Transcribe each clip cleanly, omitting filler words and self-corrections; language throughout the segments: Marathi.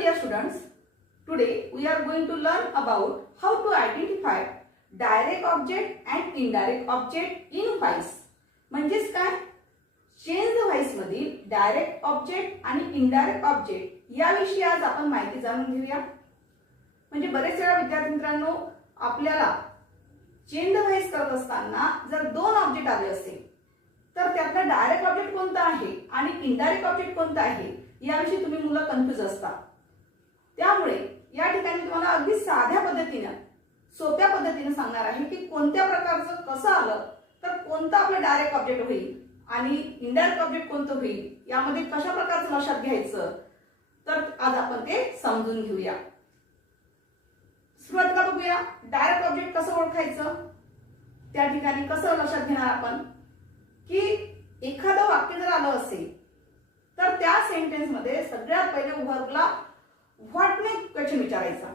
dear students, today we are going to learn about how to identify direct object and indirect object in voice. म्हणजेच काय, चेंज द व्हॉइस मधील डायरेक्ट ऑब्जेक्ट आणि इनडायरेक्ट ऑब्जेक्ट याविषयी आज आपण माहिती जाणून घेऊया. म्हणजे बरेच वेळा विद्यार्थी मित्रांनो, आपल्याला चेंज द व्हॉइस करत असताना जर दोन ऑब्जेक्ट आले असेल तर त्यातला डायरेक्ट ऑब्जेक्ट कोणता आहे आणि इनडायरेक्ट ऑब्जेक्ट कोणता आहे याविषयी तुम्ही मुलं कन्फ्यूज असता. त्यामुळे या ठिकाणी तुम्हाला अगदी साध्या पद्धतीने, सोप्या पद्धतीने सांगणार आहे की कोणत्या प्रकारचं कसं आलं तर कोणतं आपलं डायरेक्ट ऑब्जेक्ट होईल आणि इनडायरेक्ट ऑब्जेक्ट कोणतं होईल, यामध्ये कशा प्रकारचं लक्षात घ्यायचं, तर आज आपण ते समजून घेऊया. सुरुवातीला बघूया डायरेक्ट ऑब्जेक्ट कसं ओळखायचं. त्या ठिकाणी कसं लक्षात घेणार आपण की एखादं वाक्य जर आलं असेल तर त्या सेंटेन्स मध्ये सगळ्यात पहिले व्हर्बला व्हॉट ने क्वेश्चन विचारायचा.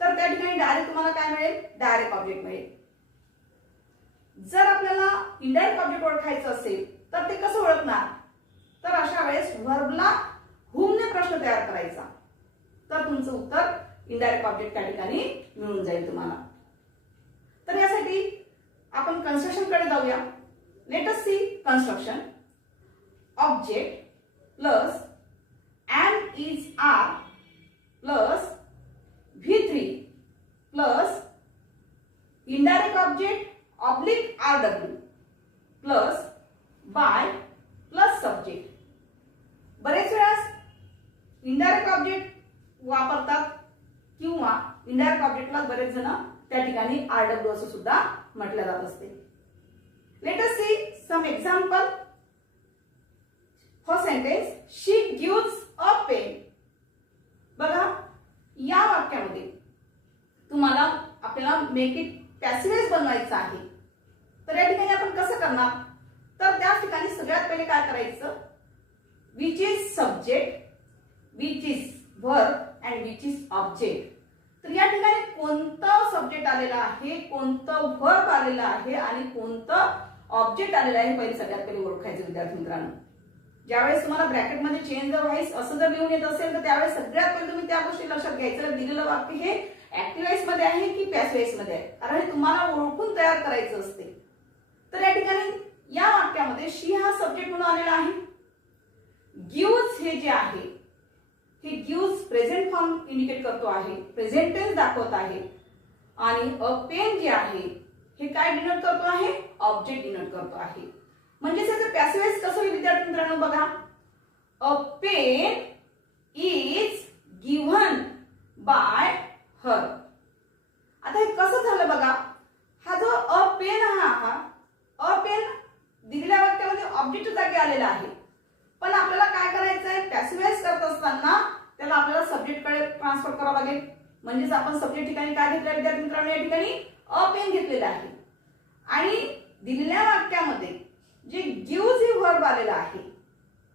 तर त्या ठिकाणी डायरेक्ट तुम्हाला काय मिळेल, डायरेक्ट ऑब्जेक्ट मिळेल. जर आपल्याला इनडायरेक्ट ऑब्जेक्ट ओळखायचं असेल तर ते कसं ओळखणार, तर अशा वेळेस व्हर्बला whom ने प्रश्न तयार करायचा. तर तुमचं उत्तर इनडायरेक्ट ऑब्जेक्ट त्या ठिकाणी मिळून जाईल तुम्हाला. तर यासाठी आपण कन्स्ट्रक्शन कडे जाऊया. Let us see construction. Object plus and is are plus v3 plus indirect object oblique rw plus by plus subject. बरेच वेळा इनडायरेक्ट ऑब्जेक्ट वापरतात किंवा इनडायरेक्ट ऑब्जेक्टला बरेच जण त्या ठिकाणी rw असं सुद्धा म्हटलं जात असते. Let us see some example. First sentence, she gives a pen. बघा, या वाक्यामध्ये तुम्हाला आपल्याला मेक इट पॅसिव्ह बनवायचं आहे. तर या ठिकाणी आपण कसं करणार, तर त्या ठिकाणी सगळ्यात पहिले काय करायचं, which is subject, which is verb and which is object. तर या ठिकाणी कोणतं सब्जेक्ट आलेलं आहे, कोणतं वर्ब आलेलं आहे आणि कोणतं ऑब्जेक्ट आलेलं आहे पहिले सगळ्यात पहिले ओळखायचं विद्यार्थी मित्रांनो. ज्यावेळेस तुम्हाला ब्रॅकेटमध्ये चेंज द व्हॉइस असं जर लिहून येत असेल तर त्यावेळेस सगळ्यात पहिले तुम्ही त्या गोष्टी लक्षात घ्यायचं, दिलेलं वाक्य हे ऍक्टिव्ह व्हॉइस मध्ये आहे की पॅसिव्ह व्हॉइस मध्ये आहे, कारण हे तुम्हाला ओळखून तयार करायचं असते. तर या ठिकाणी या वाक्यामध्ये शी हा सब्जेक्ट म्हणून आलेला आहे. गिव्स हे जे आहे हे गिव्स प्रेझेंट फॉर्म इंडिकेट करतो आहे, प्रेझेंट टेन्स दाखवत आहे. आणि अ पेन जे आहे हे काय डिनोट करतो आहे, ऑब्जेक्ट डिनोट करतो आहे. म्हणजे त्याचं पॅसिव्ह व्हॉइस कसं होईल विद्यार्थी मित्रांनो, बघा, a pen is given by her. आता हे कसं झालं बघा, हा जो अ पेन अ पेन दिलेल्या वाक्यामध्ये ऑब्जेक्ट जागी आलेला आहे, पण आपल्याला काय करायचं आहे, पॅसिव्ह व्हॉइस करत असताना त्याला आपल्याला सब्जेक्ट कडे ट्रान्सफर करावं लागेल. म्हणजेच आपण सब्जेक्ट ठिकाणी काय घेतलं विद्यार्थी मित्रांनो, या ठिकाणी अ पेन घेतलेला आहे आणि दिलेल्या वाक्यामध्ये जे गिव्स ही वर्ब आलेला आहे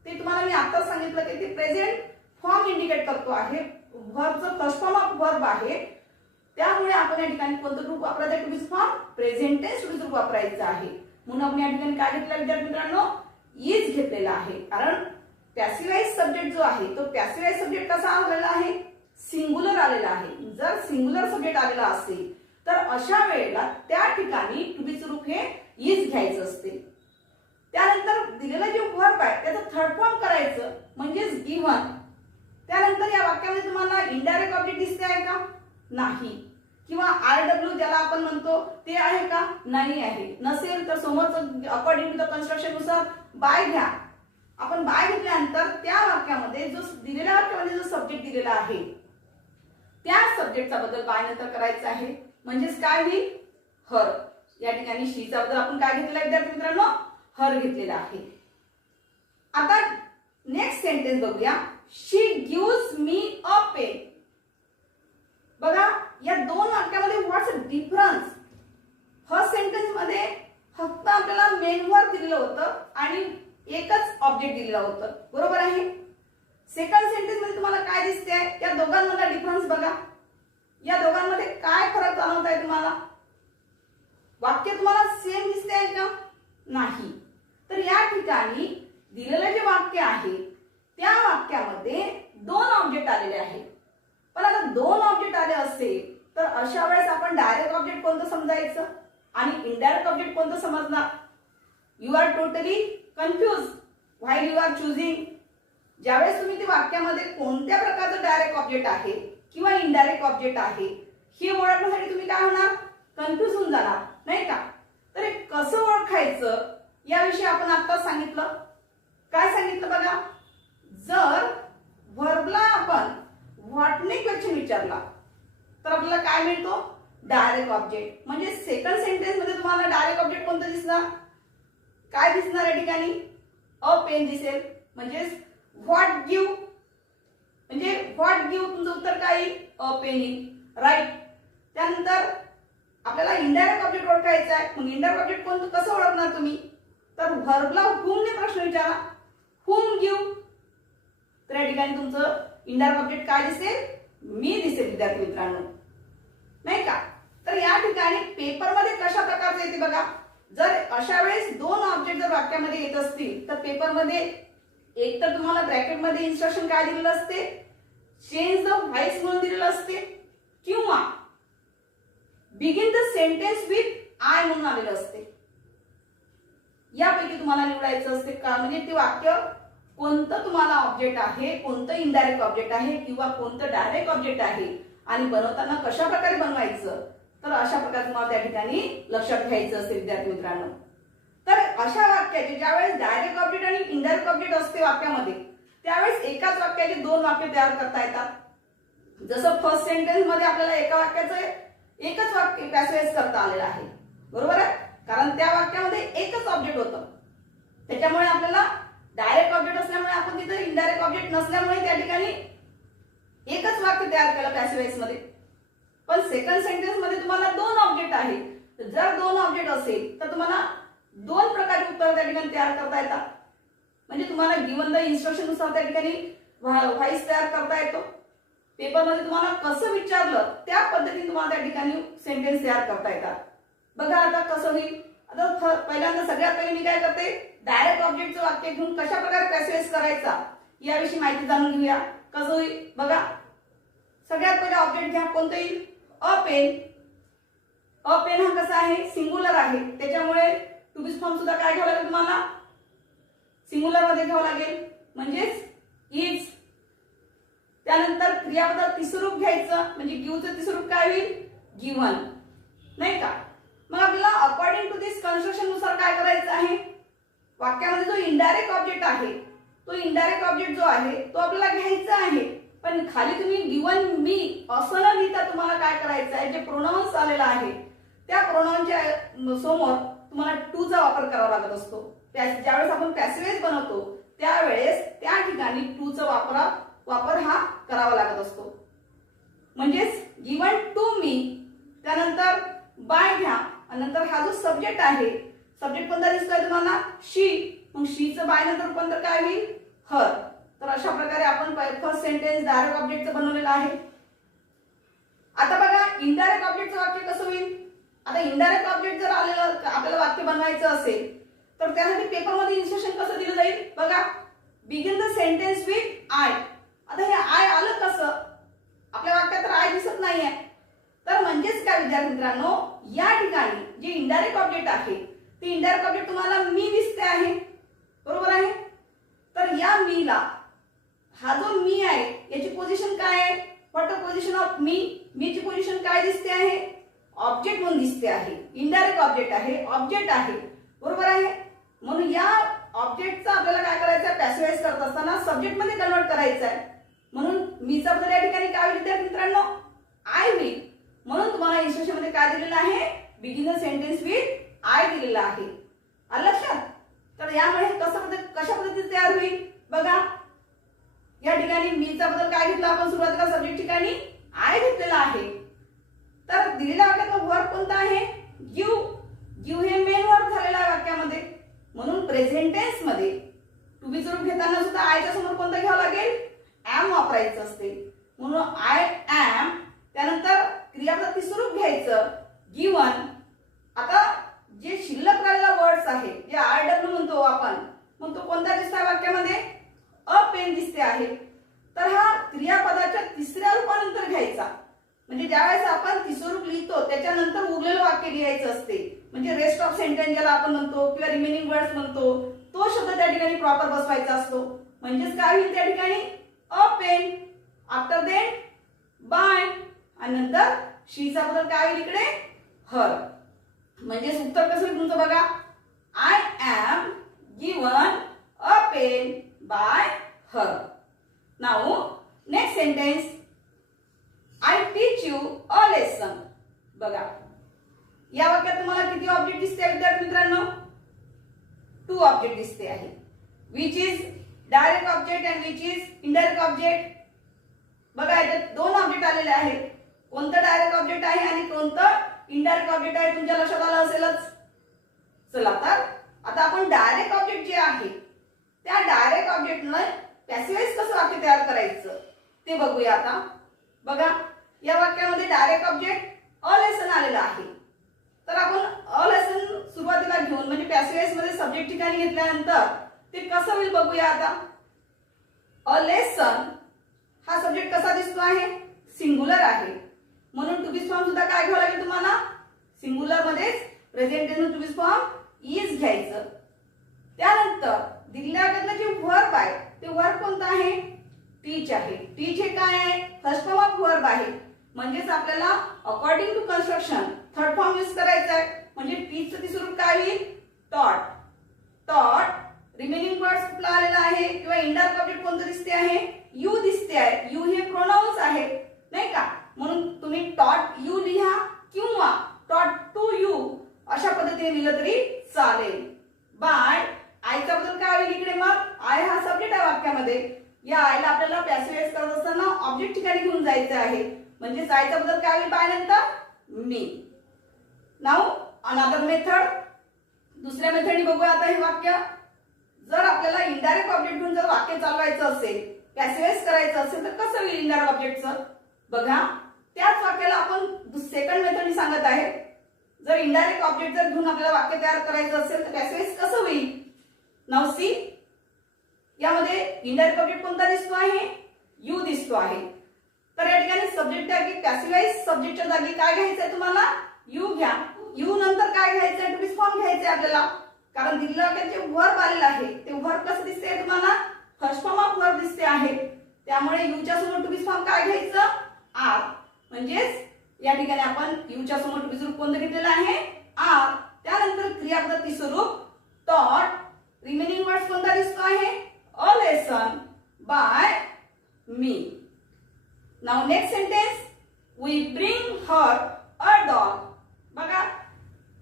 ते तुम्हाला मी आता सांगितलं की ते प्रेझेंट फॉर्म इंडिकेट करतो आहे, वर्बचं फर्स्ट फॉर्म ऑफ वर्ब आहे. त्यामुळे आपण या ठिकाणी कोणतं रूप वापरायचं, to be form present tense to be रूप वापरायचं आहे. म्हणून आपण या ठिकाणी काय घेतलं विद्यार्थी मित्रांनो, इज घेतलेला आहे. कारण पॅसिव्ह व्हॉइस सब्जेक्ट जो आहे तो पॅसिव्ह व्हॉइस सब्जेक्ट कसा आलेला आहे, सिंग्युलर आलेला आहे. जर सिंग्युलर सब्जेक्ट आलेला असेल तर अशा वेळेला त्या ठिकाणी टू बीचं रूप हे इज घ्यायचं असते. त्यानंतर दिलेलं जे वर्ब आहे त्याचं थर्ड फॉर्म करायचं म्हणजेच गिव्हन. त्यानंतर या वाक्यामध्ये तुम्हाला इनडायरेक्ट ऑब्जेक्ट दिसते आहे का, नाही. किंवा आरडब्ल्यू ज्याला आपण म्हणतो ते आहे का, नाही आहे. नसेल तर समोरचं अकॉर्डिंग टू द कन्स्ट्रक्शन नुसार बाय घ्या. आपण बाय घेतल्यानंतर त्या वाक्यामध्ये जो दिलेल्या वाक्यामध्ये जो सब्जेक्ट दिलेला आहे त्या सब्जेक्टचा बदल बाय नंतर करायचा आहे. म्हणजेच काय होईल, हर. या ठिकाणी शीचा बदल आपण काय घेतलेला विद्यार्थी मित्रांनो, हर घेतलेला आहे. आता नेक्स्ट सेंटेन्स बघूया. शी गिव्स मी अ पेन. बघा, या दोन वाक्यामध्ये व्हॉट्स डिफरन्स. फर्स्ट सेंटेन्स मध्ये फक्त आपल्याला मेन वर्ब दिलेलं होतं आणि एकच ऑब्जेक्ट दिलेलं होतं, बरोबर आहे. सेकंड सेंटेन्स मध्ये तुम्हाला काय दिसते, या दोघांमधला डिफरन्स बघा. या दोघांमध्ये काय फरक जाणवत आहे तुम्हाला, वाक्य तुम्हाला सेम दिसते आहे का, नाही. तर या ठिकाणी दिलेलं जे वाक्य आहे त्या वाक्यामध्ये दोन ऑब्जेक्ट आलेले आहे. पण आता दोन ऑब्जेक्ट आले असते तर अशा वेळेस आपण डायरेक्ट ऑब्जेक्ट कोणतं समजायचं आणि इनडायरेक्ट ऑब्जेक्ट कोणतं समजणार. You are totally confuse while you are choosing. ज्यावेळेस तुम्ही ते वाक्यामध्ये कोणत्या प्रकारचं डायरेक्ट ऑब्जेक्ट आहे किंवा इनडायरेक्ट ऑब्जेक्ट आहे हे ओळखण्यासाठी तुम्ही काय होणार, कन्फ्युज होऊन जाणार नाही का. तर हे कसं ओळखायचं याविषयी आपण आता सांगितलं. काय सांगितलं बघा, जर व्हर्बला आपण व्हॉटने क्वेश्चन विचारला तर आपल्याला काय मिळतो, डायरेक्ट ऑब्जेक्ट. म्हणजे सेकंड सेंटेन्स मध्ये तुम्हाला डायरेक्ट ऑब्जेक्ट कोणतं दिसणार, काय दिसणार या ठिकाणी, अ पेन दिसेल. म्हणजे व्हॉट गिव्ह, म्हणजे व्हॉट गिव्ह तुमचं उत्तर काय येईल, अ पेन येईल, राईट. त्यानंतर आपल्याला इनडायरेक्ट ऑब्जेक्ट ओळखायचा आहे. मग इनडायरेक्ट ऑब्जेक्ट कोणतं कसं ओळखणार तुम्ही, तर व्हर्बला हुमने प्रश्न विचारा, हुम गिव्ह. तर या ठिकाणी तुमचं इनडायरेक्ट ऑब्जेक्ट काय दिसेल, मी दिसेल विद्यार्थी मित्रांनो नाही का. तर या ठिकाणी पेपरमध्ये कशा प्रकारचे येते बघा, जर अशा वेळेस दोन ऑब्जेक्ट जर वाक्यामध्ये येत असतील तर पेपरमध्ये एक तर तुम्हाला ब्रॅकेटमध्ये इन्स्ट्रक्शन काय दिलेलं असते, चेंज द व्हॉइस म्हणून दिलेलं असते, किंवा begin the sentence with I म्हणून आलेलं असते. यापैकी तुम्हाला निवडायचं असते का, म्हणजे ते वाक्य कोणतं तुम्हाला ऑब्जेक्ट आहे, कोणतं इनडायरेक्ट ऑब्जेक्ट आहे किंवा कोणतं डायरेक्ट ऑब्जेक्ट आहे आणि बनवताना कशा प्रकारे बनवायचं. तर अशा प्रकारे तुम्हाला त्या ठिकाणी लक्षात घ्यायचं असते विद्यार्थी मित्रांनो. तर अशा वाक्याचे ज्यावेळेस डायरेक्ट ऑब्जेक्ट आणि इनडायरेक्ट ऑब्जेक्ट असते वाक्यामध्ये त्यावेळेस एकाच वाक्याचे दोन वाक्य तयार करता येतात. जसं फर्स्ट सेंटेन्स मध्ये आपल्याला एका वाक्याचं एकच वाक्य पॅसेज करता आलेलं आहे, बरोबर आहे, कारण त्या वाक्यामध्ये एकच ऑब्जेक्ट होतं. त्याच्यामुळे आपल्याला डायरेक्ट ऑब्जेक्ट असल्यामुळे आपण तिथे इनडायरेक्ट ऑब्जेक्ट नसल्यामुळे त्या ठिकाणी एकच वाक्य तयार केलं पॅसिव्ह मध्ये. पण सेकंड सेंटेन्स मध्ये तुम्हाला दोन ऑब्जेक्ट आहेत. जर दोन ऑब्जेक्ट असेल तर तुम्हाला दोन प्रकारचे उत्तर त्या ठिकाणी तयार करता येतात. म्हणजे तुम्हाला गिवन द इन्स्ट्रक्शन नुसार त्या ठिकाणी व्हॉइस तयार करता येतो. पेपरमध्ये तुम्हाला कसं विचारलं त्या पद्धतीने तुम्हाला त्या ठिकाणी सेंटेन्स तयार करता येतात. बघा आता कसं होईल. आता पहिल्यांदा सगळ्यात पहिले मी काय करते, डायरेक्ट ऑब्जेक्टचं वाक्य घेऊन कशा प्रकारे पॅसेज करायचा याविषयी माहिती जाणून घेऊया. कसं होईल बघा, सगळ्यात पहिले ऑब्जेक्ट घ्या, कोणतं येईल, अ पेन. अ पेन हा कसा आहे, सिंगुलर आहे, त्याच्यामुळे टू बी फॉर्म सुद्धा काय घ्यावं लागेल तुम्हाला, सिंगुलर मध्ये घ्यावं लागेल, म्हणजेच इज. त्यानंतर क्रियापद तिसरं रूप घ्यायचं, म्हणजे गिव्हचं तिसरं रूप काय होईल, गिव्हन, नाही का. मग आपल्याला अकॉर्डिंग टू दिस कन्स्ट्रक्शन नुसार काय करायचं आहे, वाक्यामध्ये जो इनडायरेक्ट ऑब्जेक्ट आहे तो इनडायरेक्ट ऑब्जेक्ट जो आहे तो आपल्याला घ्यायचा आहे. पण खाली तुम्ही गिव्हन मी असं न लिहिता तुम्हाला काय करायचं आहे, जे प्रोनाउन्स आलेला आहे त्या प्रोनाउनच्या समोर तुम्हाला टू चा वापर करावा लागत असतो. ज्यावेळेस आपण पॅसिव्ह बनवतो त्यावेळेस त्या ठिकाणी टू चा वापर हा करावा लागत असतो. म्हणजेच गिव्हन टू मी, त्यानंतर बाय घ्या, आणि नंतर हा जो सब्जेक्ट आहे, सब्जेक्ट कोणता दिसतोय तुम्हाला, शी. मग शीचं बाय नंतर रूपांतर काय होईल, हर. तर अशा प्रकारे आपण फर्स्ट सेंटेन्स डायरेक्ट ऑब्जेक्टचं बनवलेलं आहे. आता बघा इनडायरेक्ट ऑब्जेक्टचं वाक्य कसं होईल. आता इनडायरेक्ट ऑब्जेक्ट जर आलेलं आपल्याला वाक्य बनवायचं असेल तर त्यासाठी पेपरमध्ये इन्स्ट्रक्शन कसं दिलं जाईल बघा, begin the sentence with I. आता हे आय आलं कसं, आपल्या वाक्यात तर आय दिसत नाहीये. तर म्हणजेच काय विद्यार्थी मित्रांनो, या ठिकाणी जे इनडायरेक्ट ऑब्जेक्ट आहे ते इनडायरेक्ट ऑब्जेक्ट तुम्हाला मी दिसते आहे, बरोबर आहे. तर या मीला, हा जो मी आहे याची पोझिशन काय आहे, what the position of me. मीची पोझिशन काय दिसते आहे, ऑब्जेक्ट म्हणून दिसते आहे. इनडायरेक्ट ऑब्जेक्ट आहे, ऑब्जेक्ट आहे, बरोबर आहे. म्हणून या ऑब्जेक्टचा आपल्याला काय करायचं आहे, पॅसिव्हाइज करत असताना सब्जेक्ट मध्ये कन्वर्ट करायचं आहे. म्हणून मीचा बदल या ठिकाणी काय होईल विद्यार्थी मित्रांनो, आय होईल. म्हणून तुम्हाला इन्स्ट्रक्शन मध्ये काय दिलेलं आहे, begin the sentence with I दिलेलं आहे. आलं लक्षात. तर यामुळे कशा पद्धतीने तयार होईल बघा, या ठिकाणी मीचा बदल काय घेतला आपण सुरुवातीला, सब्जेक्ट ठिकाणी आय घेतलेला आहे. तर दिलेल्या वाक्यातला वर्ब कोणता आहे, गिव्ह. गिव्ह हे मेन वर्ब झालेला आहे वाक्यामध्ये. म्हणून प्रेझेंट टेन्स मध्ये टू बी रूप घेताना सुद्धा आयच्या समोर कोणतं घ्यावं लागेल, ऍम वापरायचं असते. म्हणून आय ऍम, त्यानंतर क्रियापद तिसरं रूप घ्यायचं, गिव्हन. आता जे शिल्लक राहिलेला वर्ड्स आहे, जे RW म्हणतो आपण, मग तो कोणता दिसतोय वाक्यामध्ये, अ पेन दिसते आहे. तर हा क्रियापदाच्या तिसऱ्या रूपानंतर घ्यायचा. म्हणजे ज्यावेळेस आपण तिसरं रूप लिहितो त्याच्यानंतर उरलेलं वाक्य लिहायचं असते. म्हणजे रेस्ट ऑफ सेंटेन्स ज्याला आपण म्हणतो किंवा रिमेनिंग वर्ड्स म्हणतो तो शब्द त्या ठिकाणी प्रॉपर बसवायचा असतो. म्हणजेच काय होईल त्या ठिकाणी अ पेन, आफ्टर देन बाय आणि नंतर शीचा बदल काय होईल इकडे हर. म्हणजे उत्तर कसं होईल तुमचं बघा. I am given a pen by her. Now next sentence I teach you a lesson. बघा या वाक्यात तुम्हाला किती ऑब्जेक्ट दिसते विद्यार्थी मित्रांनो. 2 ऑब्जेक्ट दिसते आहे. Which is direct object and which is indirect object. बघा याच्यात 2 ऑब्जेक्ट आलेले आहेत. कोणतं डायरेक्ट ऑब्जेक्ट आहे आणि कोणतं इनडायरेक्ट ऑब्जेक्ट आहे तुमच्या लक्षात आलं असेलच. चला तर आता आपण डायरेक्ट ऑब्जेक्ट जे आहे त्या डायरेक्ट ऑब्जेक्टने पॅसिव्हाइज कसं वाक्य तयार करायचं ते बघूया आता. बघा या वाक्यामध्ये डायरेक्ट ऑब्जेक्ट अ लेसन आलेला आहे. तर आपण अ लेसन सुरुवातीला घेऊन म्हणजे पॅसिव्हाइज मध्ये सब्जेक्ट ठिकाणी घेतल्यानंतर ते कसं होईल बघूया आता. अ लेसन हा सब्जेक्ट कसा दिसतो आहे सिंगुलर आहे. म्हणून टू बी फॉर्म सुद्धा काय घ्यावं लागेल तुम्हाला सिंगुलर मध्येच present tense to be form is घ्यायचं. त्यानंतर दिलेल्या वाक्यातलं जे वर्ब आहे ते वर्ब कोणतं आहे टीच आहे. टीच हे काय आहे फर्स्ट फॉर्म ऑफ वर्ब आहे. म्हणजेच आपल्याला according to construction third form use करायचा आहे. म्हणजे टीचचं तिसरं रूप काय होईल टॉट. टॉट रिमेनिंग वर्ड्स कुठला आलेला आहे किंवा इनडायरेक्ट ऑब्जेक्ट कोणतं दिसते आहे यू दिसते आहे. यू हे प्रोनाउन्स आहे नाही का. म्हणून तुम्ही टॉट यू लिहा किंवा टॉट टू यू अशा पद्धतीने लिहिलं तरी चालेल. बाय आयचा बद्दल काय होईल इकडे मग आय हा सब्जेक्ट आहे वाक्यामध्ये. या आयला आपल्याला पॅसिव्हाइज करत असताना ऑब्जेक्ट ठिकाणी घेऊन जायचं आहे. म्हणजे आयचा बद्दल काय होईल बाय नंतर मी. नाउ अनदर मेथड दुसऱ्या मेथडने बघूया आता हे वाक्य. जर आपल्याला इनडायरेक्ट ऑब्जेक्ट घेऊन जर वाक्य चालवायचं असेल पॅसिव्हाइज करायचं असेल तर कसं होईल इनडायरेक्ट ऑब्जेक्टचं. बघा त्याच वाक्याला आपण सेकंड मेथडने सांगत आहे. जर इनडायरेक्ट ऑब्जेक्ट जर घेऊन आपल्याला वाक्य तयार करायचं असेल तर पॅसिव्हाइज कसं होईल. नाउ सी यामध्ये इनडायरेक्ट ऑब्जेक्ट कोणता दिसतो आहे यू दिसतो आहे. तर या ठिकाणी सब्जेक्ट जागी पॅसिव्हाइज सब्जेक्टच्या जागी काय घ्यायचंय तुम्हाला यू घ्या. यू नंतर काय घ्यायचंय टू बी फॉर्म घ्यायचंय आपल्याला. कारण दिलेल्या वाक्यात जे वर्ब आलेलं आहे ते वर्ब कसं दिसते तुम्हाला फर्स्ट फॉर्म ऑफ वर्ब दिसते आहे. त्यामुळे यूच्या समोर टू बी फॉर्म काय घ्यायचं आर. म्हणजेच या ठिकाणी आपण यूच्या समोर टू बी रूप कोणतं घेतलेलं आहे आर. त्यानंतर क्रियापद तिसरं रूप टॉट. रिमेनिंग वर्ड्स कोणता दिसतो आहे a lesson by me. Now next sentence we bring her a dog. बघा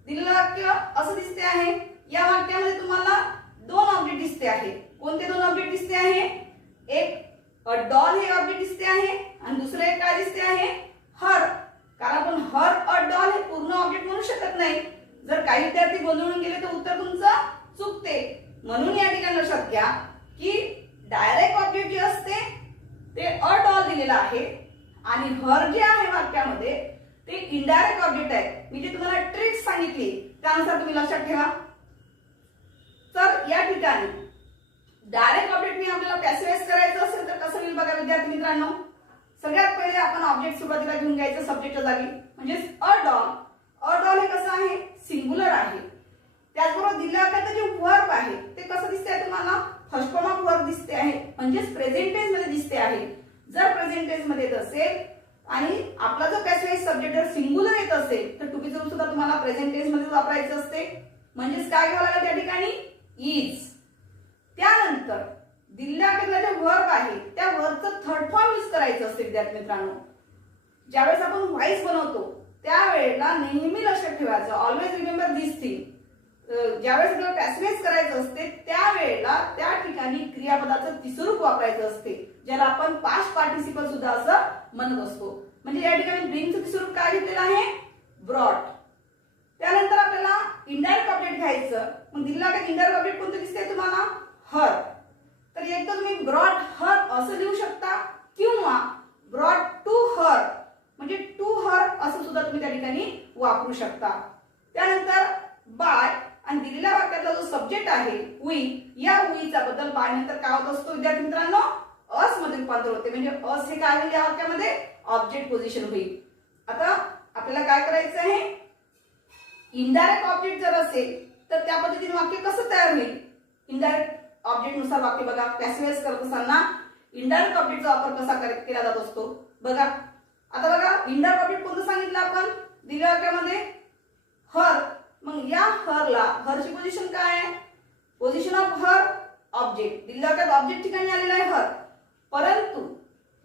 दिलेलं वाक्य असं दिसते आहे. या वाक्यामध्ये तुम्हाला 2 ऑब्जेक्ट दिसते आहे. कोणते 2 ऑब्जेक्ट दिसते आहे एक डॉल हे ऑब्जेक्ट दिसते आहे आणि दुसरं एक काय दिसते आहे हर. कारण आपण हर अ डॉल हे पूर्ण ऑब्जेक्ट म्हणू शकत नाही. जर काही विद्यार्थी गोंधळून गेले तर उत्तर तुमचं चुकते. म्हणून या ठिकाणी लक्षात घ्या की डायरेक्ट ऑब्जेक्ट जे असते ते अ डॉल दिलेला आहे आणि हर जे आहे वाक्यामध्ये ते इनडायरेक्ट ऑब्जेक्ट आहे. मी जे तुम्हाला ट्रिक्स सांगितली त्यानुसार तुम्ही लक्षात ठेवा. तर या ठिकाणी डायरेक्ट ऑब्जेक्टने आपल्याला पॅसिव्हाइज करायचं असेल तर कसं होईल बघा विद्यार्थी मित्रांनो. सगळ्यात पहिले आपण ऑब्जेक्ट सुरुवातीला घेऊन घ्यायचं सब्जेक्टच्या जागी. म्हणजे अ डॉल. अ डॉल हे कसं आहे सिंगुलर आहे. त्याचबरोबर दिलेल्या वाक्यात जे वर्ब आहे ते कसं दिसते तुम्हाला फर्स्ट फॉर्म ऑफ वर्ब दिसते आहे. म्हणजेच प्रेझेंट टेन्स मध्ये दिसते आहे. जर प्रेझेंट टेन्स मध्ये येत असेल आणि आपला जो पॅसिव्हाइज सब्जेक्ट जर सिंगुलर येत असेल तर टू बी सुद्धा तुम्हाला प्रेझेंट टेन्स मध्ये वापरायचं असते. म्हणजेच काय घ्यावं लागेल त्या ठिकाणी इज. त्यानंतर दिलेल्या वाक्यातला जे वर्ब आहे त्या वर्बचं थर्ड फॉर्म यूज करायचं असते विद्यार्थी मित्रांनो. ज्यावेळेस आपण व्हॉइस बनवतो त्यावेळेला नेहमी लक्षात ठेवायचं ऑलवेज रिमेंबर दिस थिंग. ज्यावेळेस आपल्याला पॅसिव्हाइज करायचं असते त्यावेळेला त्या ठिकाणी क्रियापदाचं तिसरं रूप वापरायचं असते ज्याला आपण पास्ट पार्टिसिपल सुद्धा असं म्हणत असतो. म्हणजे या ठिकाणी ब्रिंगचं तिसरं रूप काय घेतलेलं आहे ब्रॉट. त्यानंतर आपल्याला इनडायरेक्ट ऑब्जेक्ट घ्यायचं. मग दिलेला काय इनडायरेक्ट ऑब्जेक्ट कोणतं दिसतंय तुम्हाला हर. तर एकदा तुम्ही ब्रॉट हर असं लिहू शकता किंवा ब्रॉट टू हर म्हणजे टू हर असं सुद्धा तुम्ही त्या ठिकाणी वापरू शकता. त्यानंतर बाय आणि दिलेल्या वाक्यातला जो सब्जेक्ट आहे वी या वीचा बद्दल बाय नंतर काय होत असतो विद्यार्थी मित्रांनो अस मध्ये रूपांतर होते, म्हणजे अस हे काय होईल या वाक्यामध्ये ऑब्जेक्ट पोझिशन होईल. आता आपल्याला काय करायचं आहे, इनडायरेक्ट ऑब्जेक्ट जर असेल तर त्या पद्धतीने वाक्य कसं तयार होईल. इनडायरेक्ट ऑब्जेक्ट नुसार वाक्य बघा, पॅसिव्हाइज करत असताना इनडायरेक्ट ऑब्जेक्टचा वापर कसा केला जात असतो बघा. आता बघा इनडायरेक्ट ऑब्जेक्ट कोणतं सांगितलं आपण दिलेल्या वाक्यामध्ये, हर. मग या हरला, हरची पोझिशन काय आहे, पोझिशन ऑफ हर ऑब्जेक्ट. दिलेल्या वाक्यात ऑब्जेक्ट ठिकाणी आलेला आहे हर, परंतु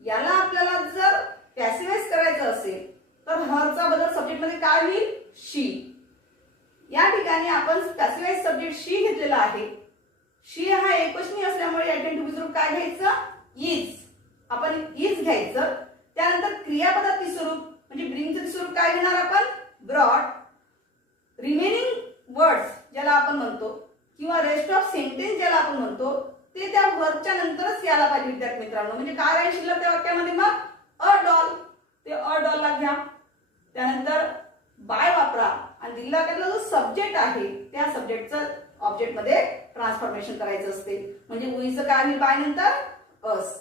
याला आपल्याला जर पॅसिव्हाइज करायचं असेल तर हरचा बदल सब्जेक्ट मध्ये काय होईल, शी. या ठिकाणी आपण पॅसिव्हाइज सब्जेक्ट शी घेतलेला आहे. शी हा एकवचनी असल्यामुळे अटेंटिव्ह स्वरूप काय घ्यायचं, इज. आपण इज घ्यायचं. त्यानंतर क्रियापदाचे स्वरूप म्हणजे ब्रिंगचे स्वरूप काय घेणार आपण, ब्रॉट. रिमेनिंग वर्ड्स ज्याला आपण म्हणतो किंवा रेस्ट ऑफ सेंटेन्स ज्याला आपण म्हणतो ते त्या वर्बच्या नंतरच यायला पाहिजे विद्यार्थी मित्रांनो. म्हणजे काय राहील शिल्लक त्या वाक्यामध्ये, मग अ डॉल, ते अ डॉलला घ्या. त्यानंतर बाय वापरा आणि दिलेला वाक्यातला जो सब्जेक्ट आहे त्या सब्जेक्टचं ऑब्जेक्ट मध्ये ट्रान्सफॉर्मेशन करायचं असते. म्हणजे उईचं काय होईल बाय नंतर us.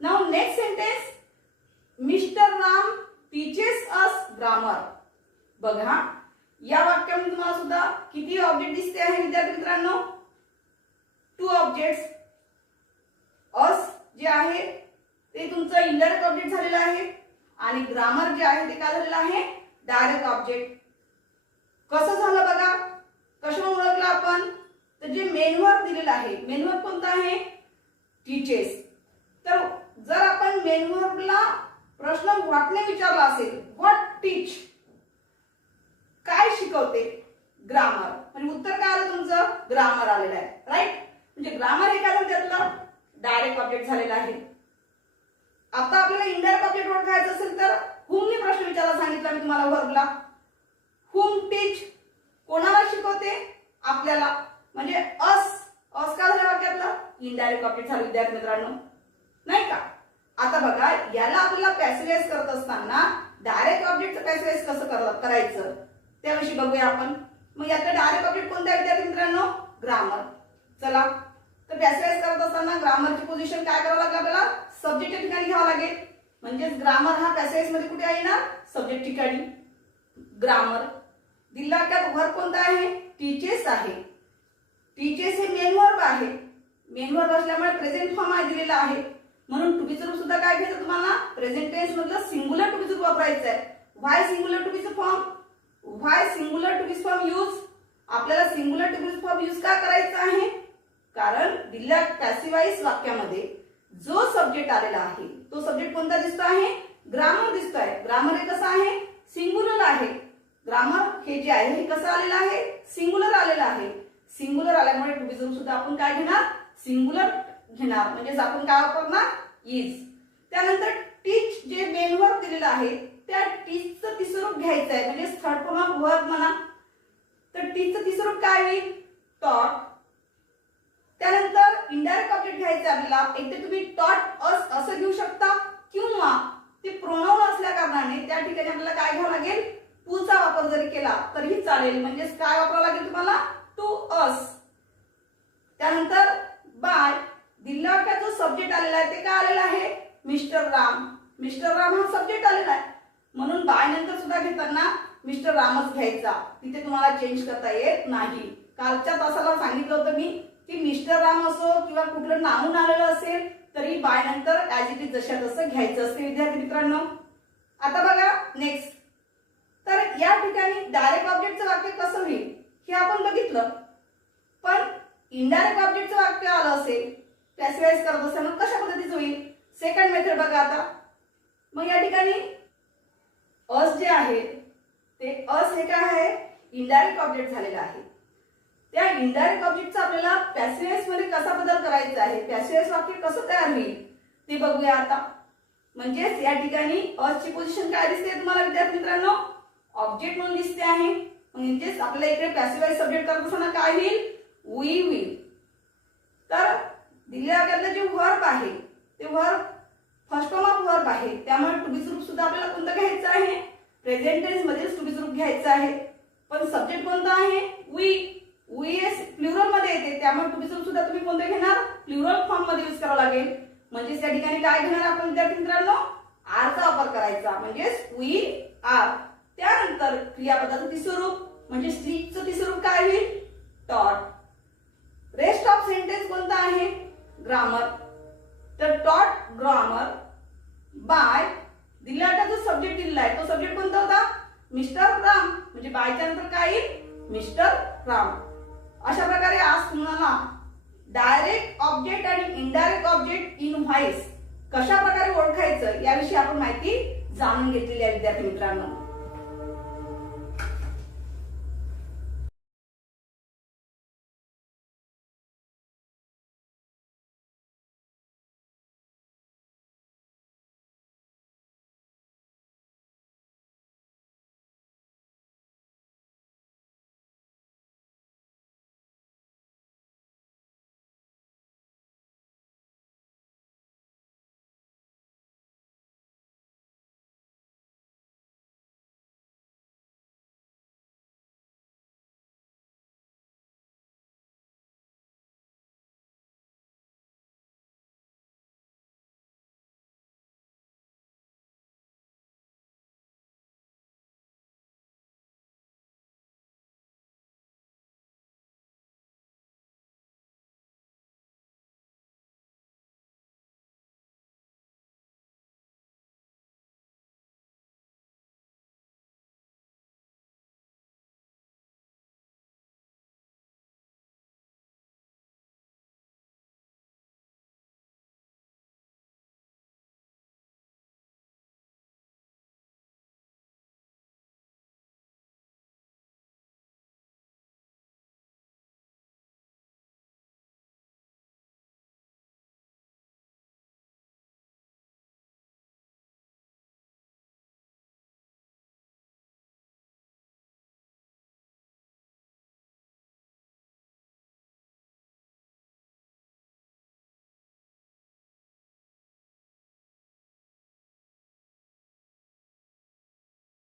Now next sentence, mister Ram teaches us grammar. बघा या वाक्यामध्ये तुम्हाला सुद्धा किती ऑब्जेक्ट दिसते आहे विद्यार्थी मित्रांनो, 2 ऑब्जेक्ट्स. अस जे आहे ते तुमचं इनडायरेक्ट ऑब्जेक्ट झालेलं आहे आणि ग्रामर जे आहे ते काय झालेलं आहे, डायरेक्ट ऑब्जेक्ट. कसं झालं बघा, कशावर ओळखलं आपण, तर जे मेन वर्ब दिलेलं आहे, मेन वर्ब कोणता आहे, टीचेस. तर जर आपण मेन वर्बला प्रश्न वाटणे विचारला असेल, व्हॉट टीच, काय शिकवते, ग्रामर. म्हणजे उत्तर काय आलं तुमचं, ग्रामर आलेलं आहे, राईट. म्हणजे ग्रामर हे काय झालं त्यातलं डायरेक्ट ऑब्जेक्ट झालेलं आहे. आता आपल्याला इनडायरेक्ट ऑब्जेक्ट ओळखायचं असेल तर हुमने प्रश्न विचारायला सांगितला मी तुम्हाला वर्बला. हुम टीच, कोणाला शिकवते, आपल्याला. म्हणजे अस, अस काय झालं वाक्यातलं इनडायरेक्ट ऑब्जेक्ट झालं विद्यार्थी मित्रांनो, नाही का. आता बघा याला आपल्याला पॅसिव्हाइज करत असताना डायरेक्ट ऑब्जेक्टचं पॅसिव्हाइज कसं करायचं त्याविषयी बघूया आपण. मग यातलं डायरेक्ट ऑब्जेक्ट कोणतं आहे विद्यार्थी मित्रांनो, ग्रामर. चला तर पॅसिव्हाइज करत असताना ग्रामरची पोझिशन काय करावं लागेल आपल्याला, सब्जेक्टच्या ठिकाणी घ्यावं लागेल. म्हणजे ग्रामर हा पॅसिव्हाइज मध्ये कुठे आहे ना, सब्जेक्ट ठिकाणी ग्रामर. दिलेला वाक्यात वर्ब कोणता आहे, टीचेस आहे. टीचेस हे मेन वर्ब आहे. मेन वर्ब असल्यामुळे प्रेझेंट फॉर्म आहे दिलेला आहे, म्हणून टू बी चं रूप सुद्धा काय घ्यायचं तुम्हाला, प्रेझेंट टेन्स मधलं सिंग्युलर टू बी चं वापरायचं आहे. व्हाय सिंग्युलर टू बी चं form, why singular to be form use. आपल्याला singular to be form use का करायचा आहे, कारण दिलेल्या पॅसिव्हाइज वाक्यामध्ये जो सब्जेक्ट आलेला आहे तो सब्जेक्ट कोणता दिसतो आहे, ग्रामर दिसतो आहे. ग्रामर हे कसं आहे, सिंग्युलर आहे. ग्रामर हे जे आहे हे कसं आलेलं आहे, सिंग्युलर आलेलं आहे. सिंग्युलर आल्यामुळे टू बी सुद्धा आपण काय घेणार, सिंग्युलर घेणार. म्हणजे आपण काय वापरणार, इज. त्यानंतर टीच जे मेन वर्ब दिलेलं आहे त्या टीचचं तिसरं रूप घ्यायचं आहे, म्हणजे थर्ड फॉर्म ऑफ वर्ब म्हणा. तर टीचचं तिसरं रूप काय होईल, टॉट. त्यानंतर इनडायरेक्ट ऑब्जेक्ट घ्यायचं आपल्याला. एक तर तुम्ही टॉट अस असं घेऊ शकता किंवा ते प्रोनाउन असल्या कारणाने त्या ठिकाणी आपल्याला काय घ्यावं लागेल, टूचा वापर जरी केला तरीही चालेल. म्हणजे काय वापरावं लागेल तुम्हाला, टू अस. त्यानंतर बाय, दिलेल्या वाक्यात जो सब्जेक्ट आलेला आहे ते काय आलेला आहे, मिस्टर राम. मिस्टर राम हा सब्जेक्ट आलेला आहे, म्हणून बाय नंतर सुद्धा घेताना मिस्टर रामच घ्यायचा. तिथे तुम्हाला चेंज करता येत नाही. कालच्या तासाला सांगितलं होतं मी की मिस्टर राम असो किंवा कुठलं नाऊन आलेलं असेल तरी बाय नंतर ऍज इट इज जशा तसं घ्यायचं असते विद्यार्थी मित्रांनो. आता बघा नेक्स्ट, तर या ठिकाणी डायरेक्ट ऑब्जेक्टचं वाक्य कसं होईल हे आपण बघितलं, पण इनडायरेक्ट ऑब्जेक्टचं वाक्य आलं असेल पॅसिव्हाइज करत असताना कशा पद्धतीचं होईल, सेकंड मेथड बघा. आता मग या ठिकाणी अस जे आहे ते अस हे काय आहे, इनडायरेक्ट ऑब्जेक्ट झालेला आहे. त्या इनडायरेक्ट ऑब्जेक्टचा आपल्याला पॅसिव्हाइज मध्ये कसा बदल करायचा आहे, पॅसिव्हाइज वाक्य कसं तयार होईल ते बघूया आता. म्हणजेच या ठिकाणी असची पोझिशन काय दिसते तुम्हाला विद्यार्थी मित्रांनो, ऑब्जेक्ट म्हणून दिसते आहे. म्हणजेच आपल्याला इकडे पॅसिव्हाइज सब्जेक्ट करत असताना काय होईल, वी होईल. तर दिलेल्या वाक्यातलं जे वर्ब आहे ते verb first form of verb आहे, त्यामुळे टू बी रूप सुद्धा आपल्याला कोणतं घ्यायचं आहे, प्रेझेंट टेन्स मध्येच टू बी रूप घ्यायचं आहे. पण सब्जेक्ट कोणता आहे, वी. वी प्लुरल मध्ये येते, त्यामुळे टू बी रूप सुद्धा तुम्ही कोणते घेणार, प्लुरल फॉर्म मध्ये यूज करावं लागेल. म्हणजेच त्या ठिकाणी काय घेणार आपण विद्यार्थी मित्रांनो, आरचा वापर करायचा, म्हणजेच वी आर. त्यानंतर क्रियापदाचं तिसरं रूप म्हणजे स्लीपचं तिसरं रूप काय होईल, टॉट. रेस्ट ऑफ सेंटेन्स कोणता आहे, ग्रामर. तर टॉट ग्रामर बाय दिलेला जो सब्जेक्ट दिलेला आहे तो सब्जेक्ट कोणता होता, मिस्टर राम. म्हणजे बायच्या नंतर काय येईल, मिस्टर राम. अशा प्रकारे आज तुम्हाला डायरेक्ट ऑब्जेक्ट आणि इनडायरेक्ट ऑब्जेक्ट इन व्हॉइस कशा प्रकारे ओळखायचं याविषयी आपण माहिती जाणून घेतलेली आहे विद्यार्थी मित्रांनो.